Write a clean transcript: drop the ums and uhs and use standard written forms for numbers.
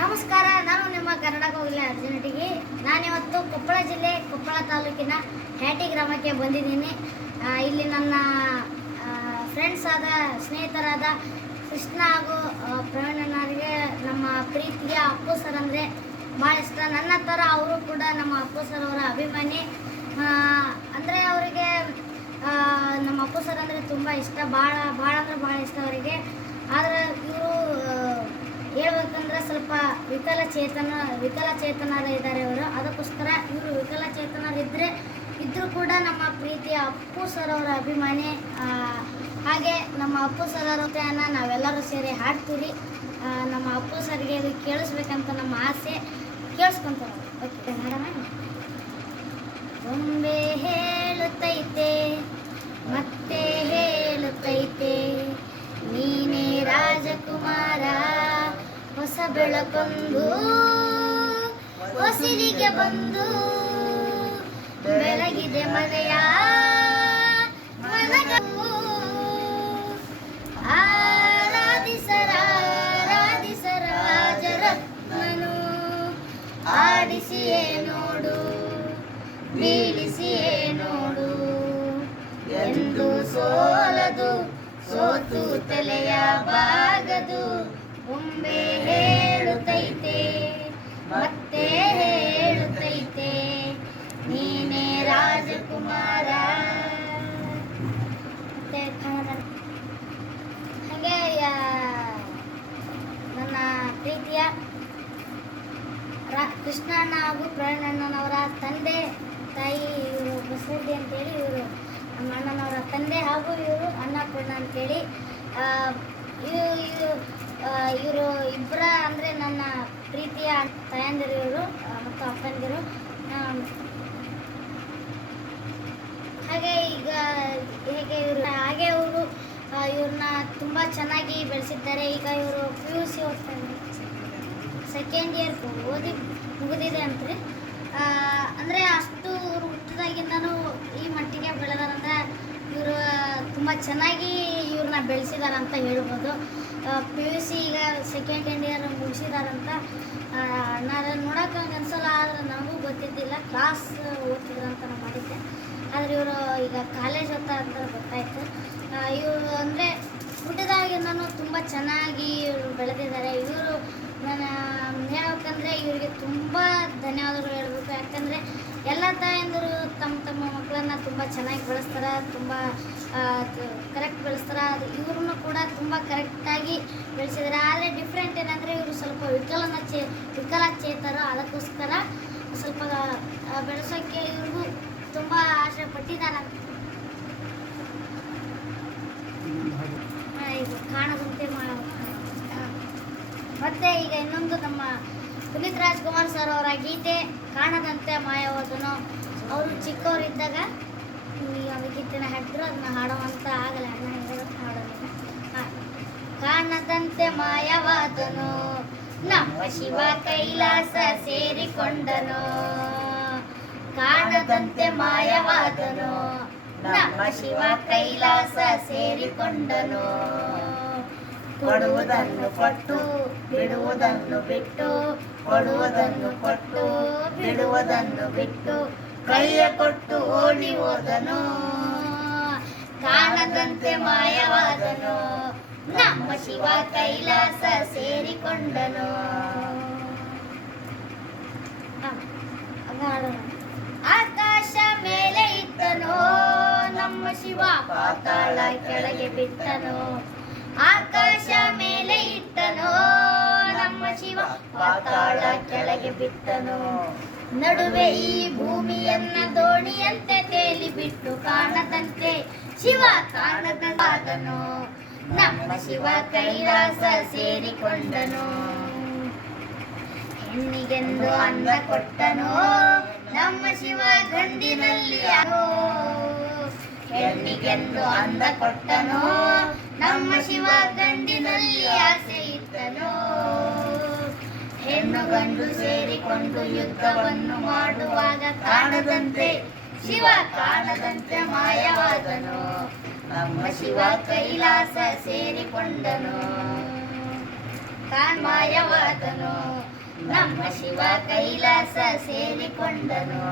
ನಮಸ್ಕಾರ, ನಾನು ನಿಮ್ಮ ಕನ್ನಡ ಕೋಗಿಲೆ ಅರ್ಜುನಟಿಗೆ. ನಾನಿವತ್ತು ಕೊಪ್ಪಳ ಜಿಲ್ಲೆ ಕೊಪ್ಪಳ ತಾಲೂಕಿನ ಹ್ಯಾಟಿ ಗ್ರಾಮಕ್ಕೆ ಬಂದಿದ್ದೀನಿ. ಇಲ್ಲಿ ನನ್ನ ಫ್ರೆಂಡ್ಸ್ ಆದ ಸ್ನೇಹಿತರಾದ ಕೃಷ್ಣ ಹಾಗೂ ಪ್ರವೀಣನವರಿಗೆ ನಮ್ಮ ಪ್ರೀತಿಯ ಅಪ್ಪು ಸರ್ ಅಂದರೆ ಭಾಳ ಇಷ್ಟ. ನನ್ನ ಥರ ಅವರು ಕೂಡ ನಮ್ಮ ಅಪ್ಪು ಸರ್ ಅವರ ಅಭಿಮಾನಿ. ಅಂದರೆ ಅವರಿಗೆ ನಮ್ಮ ಅಪ್ಪು ಸರ್ ಅಂದರೆ ತುಂಬ ಇಷ್ಟ, ಭಾಳ ಅಂದರೆ ಭಾಳ ಇಷ್ಟ ಅವರಿಗೆ. ಆದರೆ ಇವರು ಹೇಳ್ಬೇಕಂದ್ರೆ ಸ್ವಲ್ಪ ವಿಕಲಚೇತನರು ಇದ್ದಾರೆ ಇವರು. ಅದಕ್ಕೋಸ್ಕರ ಇವರು ಇದ್ದರೂ ಕೂಡ ನಮ್ಮ ಪ್ರೀತಿಯ ಅಪ್ಪು ಸರ್ ಅವರ ಅಭಿಮಾನಿ. ಹಾಗೆ ನಮ್ಮ ಅಪ್ಪು ಸರ್ ಅವರ ಜೊತೆಯನ್ನು ನಾವೆಲ್ಲರೂ ಸೇರಿ ಹಾಡ್ತೀವಿ. ನಮ್ಮ ಅಪ್ಪು ಸರ್ಗೆ ಇದು ಕೇಳಿಸ್ಬೇಕಂತ ನಮ್ಮ ಆಸೆ. ಕೇಳಿಸ್ಕೊಂತಾರೆ. Okay, madam. ಬೊಂಬೆ ಹೇಳುತ್ತೈತೆ ಮತ್ತೆ ಹೇಳುತ್ತೈತೆ, ನೀನೇ ರಾಜಕುಮಾರ, ಹೊಸ ಬೆಳಕೊಂದು ಹೊಸಿಲಿಗೆ ಬಂದು ಬೆಳಗಿದೆ ಮನೆಯ ಮನಗವು. ಆರಾಧಿಸರಾಜರತ್ನನು ಆಡಿಸಿಯೇ ನೋಡು, ಬೀಳಿಸಿಯೇ ನೋಡು, ಎಂದು ಸೋಲದು ಸೋತು ತಲೆಯ ಬಾಗದು. ಬೊಂಬೆ ಹೇಳುತ್ತೈತೆ ಮತ್ತೆ ಹೇಳುತ್ತೈತೆ, ನೀನೇ ರಾಜಕುಮಾರ. ಹಾಗೆ ನನ್ನ ಪ್ರೀತಿಯ ಕೃಷ್ಣಣ್ಣ ಹಾಗೂ ಪ್ರವೀಣಣ್ಣನವರ ತಂದೆ ತಾಯಿ ಇವರು ಬಸರೆಡ್ಡಿ ಅಂತೇಳಿ, ಇವರು ನಮ್ಮ ಅಣ್ಣನವರ ತಂದೆ, ಹಾಗೂ ಇವರು ಅನ್ನಪೂರ್ಣ ಅಂತೇಳಿ. ಇವರು ಇಬ್ಬರ ಅಂದರೆ ನನ್ನ ಪ್ರೀತಿಯ ತಾಯಂದಿರು ಇವರು ಮತ್ತು ಅಪ್ಪಂದಿರು. ಹಾಗೆ ಅವರು ಇವ್ರನ್ನ ತುಂಬ ಚೆನ್ನಾಗಿ ಬೆಳೆಸಿದ್ದಾರೆ. ಈಗ ಇವರು PUC ಓದ್ತಾರೆ, ಸೆಕೆಂಡ್ ಇಯರ್ ಓದಿ ಮುಗಿದಿದೆ ಅಂತ್ರಿ. ಅಂದರೆ ಅಷ್ಟು ಇವರು ಹುಟ್ಟಿದಾಗಿಂದನೂ ಈ ಮಟ್ಟಿಗೆ ಬೆಳೆದಾರಂದ್ರೆ ಇವರು ತುಂಬ ಚೆನ್ನಾಗಿ ಇವ್ರನ್ನ ಬೆಳೆಸಿದಾರೆ ಅಂತ ಹೇಳ್ಬೋದು. PUC ಈಗ ಸೆಕೆಂಡ್ ಇಯರ್ ಮುಗಿಸಿದಾರಂತ. ನಾನು ನೋಡೋಕೆ ಹಂಗೆ ಅನ್ಸಲ್ಲ, ಆದರೆ ನನಗೂ ಗೊತ್ತಿದ್ದಿಲ್ಲ. ಕ್ಲಾಸ್ ಓದ್ತಿದ್ರಂತ ನಾನು ಮಾಡಿದ್ದೆ, ಆದರೆ ಇವರು ಈಗ ಕಾಲೇಜ್ ಓದ್ತಾ ಅಂತ ಗೊತ್ತಾಯಿತು. ಇವರು ಅಂದರೆ ಹುಟ್ಟಿದಾಗಿಂದನೂ ತುಂಬ ಚೆನ್ನಾಗಿ ಇವರು ಬೆಳೆದಿದ್ದಾರೆ. ಇವರು ನಾನು ಹೇಳ್ಬೇಕಂದ್ರೆ ಇವರಿಗೆ ತುಂಬ ಧನ್ಯವಾದಗಳು ಹೇಳ್ಬೇಕು. ಯಾಕಂದರೆ ಎಲ್ಲ ತಾಯಂದಿರು ತಮ್ಮ ಮಕ್ಕಳನ್ನು ತುಂಬ ಚೆನ್ನಾಗಿ ಬೆಳೆಸ್ತಾರೆ, ತುಂಬ ಕರೆಕ್ಟ್ ಬೆಳೆಸ್ತಾರೆ. ಅದು ಇವ್ರನ್ನೂ ಕೂಡ ತುಂಬ ಕರೆಕ್ಟಾಗಿ ಬೆಳೆಸಿದ್ದಾರೆ. ಆದರೆ ಡಿಫ್ರೆಂಟ್ ಏನಂದರೆ ಇವರು ಸ್ವಲ್ಪ ವಿಕಲಚೇತರು. ಅದಕ್ಕೋಸ್ಕರ ಸ್ವಲ್ಪ ಬೆಳೆಸೋಕ್ಕೆ ಇವ್ರಿಗೂ ತುಂಬ ಆಸೆ ಪಟ್ಟಿದ್ದಾರೆ. ಇದು ಕಾಣದಂತೆ ಮತ್ತೆ ಈಗ ಇನ್ನೊಂದು ನಮ್ಮ ಪುನೀತ್ ರಾಜ್ಕುಮಾರ್ ಸರ್ ಅವರ ಗೀತೆ ಕಾಣದಂತೆ ಮಾಯವಾದನು. ಅವರು ಚಿಕ್ಕವರಿದ್ದಾಗ ಒಂದು ಗೀತೆನ ಹಾಡಿದ್ರು, ಅದನ್ನ ಹಾಡುವಂತ ಆಗಲ್ಲ, ಅಣ್ಣ ಹಾಡೋದಿಲ್ಲ. ಕಾಣದಂತೆ ಮಾಯವಾದನು, ನಮ್ಮ ಶಿವ ಕೈಲಾಸ ಸೇರಿಕೊಂಡನು. ಕಾಣದಂತೆ ಮಾಯವಾದನು, ನಮ್ಮ ಶಿವ ಕೈಲಾಸ ಸೇರಿಕೊಂಡನು. ಕೊಡುವುದನ್ನು ಕೊಟ್ಟು ಬಿಡುವುದನ್ನು ಬಿಟ್ಟು, ಕೊಡುವುದನ್ನು ಕೊಟ್ಟು ಬಿಡುವುದನ್ನು ಬಿಟ್ಟು, ಕೈಯ ಕೊಟ್ಟು ಓಡಿ ಹೋದನು. ಕಾಣದಂತೆ ಮಾಯವಾದನು, ನಮ್ಮ ಶಿವ ಕೈಲಾಸ ಸೇರಿಕೊಂಡನು. ಆಕಾಶ ಮೇಲೆ ಇಟ್ಟನೋ, ನಮ್ಮ ಶಿವ ಪಾತಾಳ ಕೆಳಗೆ ಬಿಟ್ಟನು. ಆಕಾಶ ಮೇಲೆ ಇಟ್ಟನೋ, ನಮ್ಮ ಶಿವ ಪಾತಾಳ ಕೆಳಗೆ ಬಿಟ್ಟನು. ನಡುವೆ ಈ ಭೂಮಿಯನ್ನ ದೋಣಿಯಂತೆ ತೇಲಿ ಬಿಟ್ಟು, ಕಾಣದಂತೆ ಶಿವ ಕಾಣದಂತಾದನು. ನಮ್ಮ ಶಿವ ಕೈಲಾಸ ಸೇರಿಕೊಂಡನು. ಹೆಣ್ಣಿಗೆಂದು ಅಂದ ಕೊಟ್ಟನು, ನಮ್ಮ ಶಿವ ಗಂಡಿನಲ್ಲಿ ಹೆಣ್ಣಿಗೆಂದು ಅಂದ ಕೊಟ್ಟನು, ನಮ್ಮ ಶಿವ ಗಂಡಿನಲ್ಲಿ ಆಸೆ ಇತ್ತನು. ಹೆಣ್ಣು ಗಂಡು ಸೇರಿಕೊಂಡು ಯುದ್ಧವನ್ನು ಮಾಡುವಾಗ, ಕಾಣದಂತೆ ಶಿವ ಕಾಣದಂತೆ ಮಾಯವಾದನು. ನಮ್ಮ ಶಿವ ಕೈಲಾಸ ಸೇರಿಕೊಂಡನು. ಮಾಯವಾದನು. ನಮ್ಮ ಶಿವ ಕೈಲಾಸ ಸೇರಿಕೊಂಡನು.